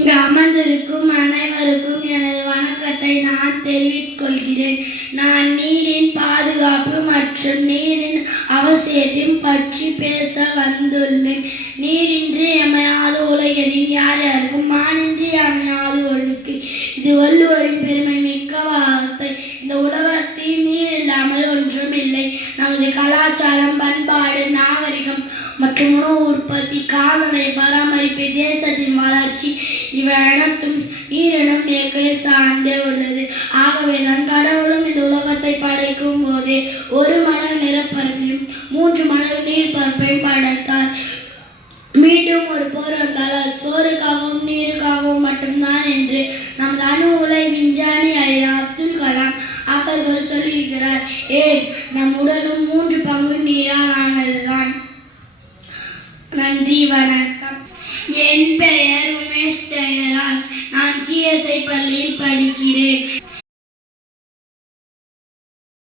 இங்கு அமர்ந்திருக்கும் அனைவருக்கும் எனது வணக்கத்தை நான் தெரிவித்துக் கொள்கிறேன். நான் நீரின் பாதுகாப்பு மற்றும் நீரின் அவசியத்தையும் பற்றி பேச வந்துள்ளேன். நீரின்றி அமையாத உலகெனில் யார் யாருக்கும் மானின்றி அமையாத ஒழுக்கு. இது வள்ளுவரின் பெருமை மிக்க வார்த்தை. இந்த உலகத்தில் நீர் இல்லாமல் ஒன்றும் இல்லை. நமது கலாச்சாரம், பண்பாடு, நாகரிகம் மற்றும் உணவு உற்பத்தி, கால்நடை பராமரிப்பு, தேசத்தின் வளர்ச்சி இவை அனைத்தும் நீரிடம் இயற்கையில் சார்ந்தே உள்ளது. ஆகவேதான் கடவுளும் இந்த உலகத்தை படைக்கும் போதே 1 மடங்கு நிலப்பரப்பையும் 3 மடங்கு நீர்ப்பரப்பையும் படைத்தார். மீண்டும் ஒரு போர் வந்தால் அது சோறுக்காகவும் நீருக்காகவும் மட்டும்தான் என்று நமது அணு உலை விஞ்ஞானி ஐயா அப்துல் கலாம் அவர்கள் சொல்லியிருக்கிறார். ஏன், நம் உடலும் 3 பங்கு நீரால் ஆனதுதான். நன்றி, வணக்கம். என் பெயர் உமேஷ் ஜெயராஜ். நான் சிஎஸ்ஐ பள்ளியில் படிக்கிறேன்.